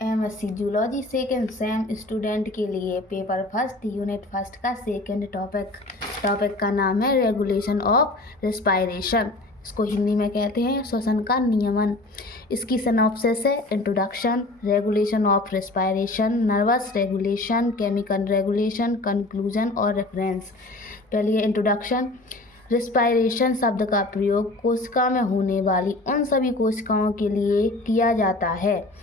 MSc zoology second same student के लिए paper first unit first का सेकेंड टॉपिक का नाम है रेगुलेशन ऑफ रेस्पायरेशन। इसको हिंदी में कहते हैं श्वसन का नियमन। इसकी सिनॉप्सिस है introduction, regulation of respiration, nervous regulation, chemical regulation, conclusion और रेफरेंस। पहले इंट्रोडक्शन। रेस्पायरेशन शब्द का प्रयोग कोशिका में होने वाली उन सभी कोशिकाओं के लिए किया जाता है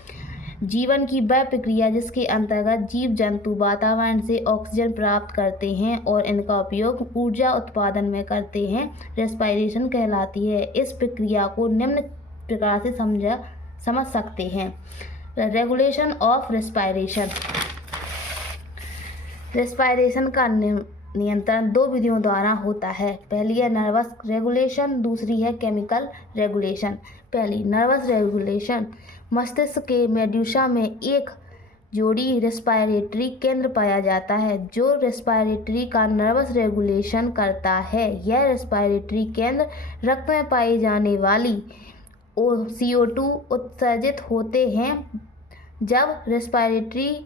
जीवन की वह प्रक्रिया जिसके अंतर्गत जीव जंतु वातावरण से ऑक्सीजन प्राप्त करते हैं और इनका उपयोग ऊर्जा उत्पादन में करते हैं, रेस्पायरेशन कहलाती है। इस प्रक्रिया को निम्न प्रकार से समझ सकते हैं। Regulation of respiration. रेस्पायरेशन का नियंत्रण दो विधियों द्वारा होता है। पहली है नर्वस रेगुलेशन, दूसरी है केमिकल रेगुलेशन। पहली नर्वस रेगुलेशन। मस्तिष्क के मेडुसा में एक जोड़ी रेस्पायरेटरी केंद्र पाया जाता है जो रेस्पायरेटरी का नर्वस रेगुलेशन करता है। यह रेस्पायरेटरी केंद्र रक्त में पाई जाने वाली CO2 उत्सर्जित होते हैं जब रेस्पायरेटरी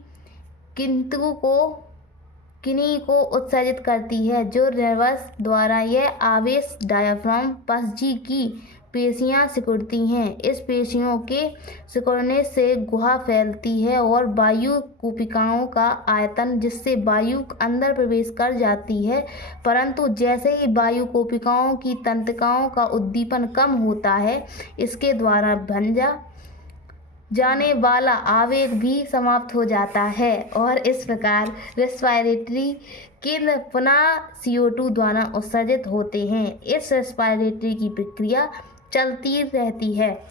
किन्ही को उत्सर्जित करती है जो नर्वस द्वारा यह आवेश डायाफ्राम पसजी की पेशियां सिकुड़ती हैं। इस पेशियों के सिकुड़ने से गुहा फैलती है और वायु कूपिकाओं का आयतन जिससे वायु अंदर प्रवेश कर जाती है, परंतु जैसे ही वायु कूपिकाओं की तंत्रिकाओं का उद्दीपन कम होता है इसके द्वारा भंजा जाने वाला आवेग भी समाप्त हो जाता है और इस प्रकार रेस्पायरेटरी केंद्र पुनः CO2 द्वारा उत्सर्जित होते हैं। इस रेस्पायरेटरी की प्रक्रिया चलती रहती है।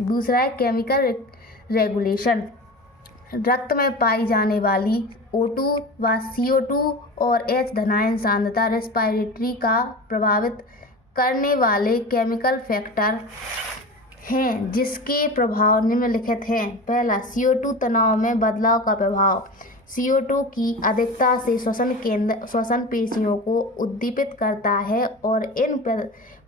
दूसरा है केमिकल रेगुलेशन। रक्त में पाई जाने वाली O2 व CO2 और H धनायन सांद्रता रेस्पायरेटरी का प्रभावित करने वाले केमिकल फैक्टर हैं जिसके प्रभाव निम्नलिखित हैं। पहला, CO2 तनाव में बदलाव का प्रभाव। CO2 की अधिकता से श्वसन पेशियों को उद्दीपित करता है और इन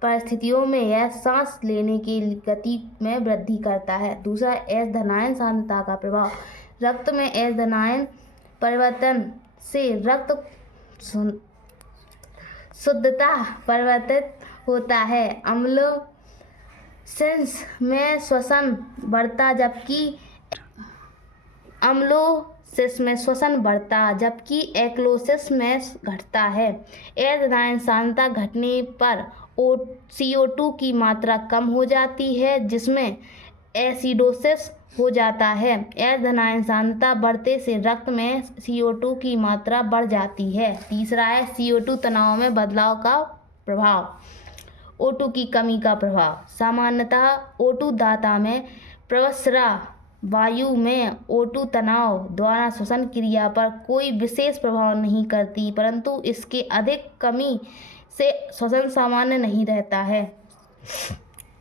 परिस्थितियों में यह सांस लेने की गति में वृद्धि करता है। दूसरा, H धनायन सांद्रता का प्रभाव। रक्त में H धनायन परिवर्तन से रक्त शुद्धता परिवर्तित होता है। अम्लोसिस में श्वसन बढ़ता जबकि एक्लोसिस में घटता है। H धनायन सांद्रता घटने पर CO2 की मात्रा कम हो जाती है जिसमें एसिडोसिस हो जाता है। H धनायन सांद्रता बढ़ने से रक्त में CO2 की मात्रा बढ़ जाती है। तीसरा है CO2 तनाव में बदलाव का प्रभाव। O2 की कमी का प्रभाव। सामान्यतः O2 दाता में प्रवस्रा वायु में O2 तनाव द्वारा श्वसन क्रिया पर कोई विशेष प्रभाव नहीं करती, परंतु इसके अधिक कमी से श्वसन सामान्य नहीं रहता है।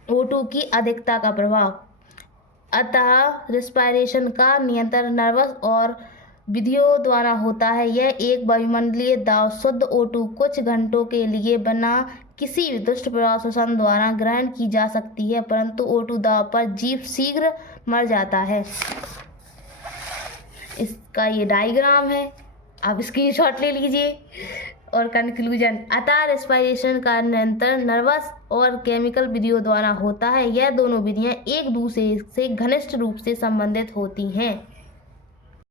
O2 की अधिकता का प्रभाव। अतः रेस्पायरेशन का नियंत्रण नर्वस और विधियों द्वारा होता है। यह एक वायुमंडलीय दाब शुद्ध O2 कुछ घंटों के लिए बिना किसी दुष्प्रभाव श्वसन द्वारा ग्रहण की जा सकती है, परंतु O2 दाब पर जीव शीघ्र मर जाता है। इसका ये डायग्राम है, आप स्क्रीनशॉट ले लीजिए। और कंक्लूजन। अतः रेस्पायरेशन का नियंत्रण नर्वस और केमिकल विधियों द्वारा होता है। यह दोनों विधियां एक दूसरे से घनिष्ठ रूप से संबंधित होती हैं।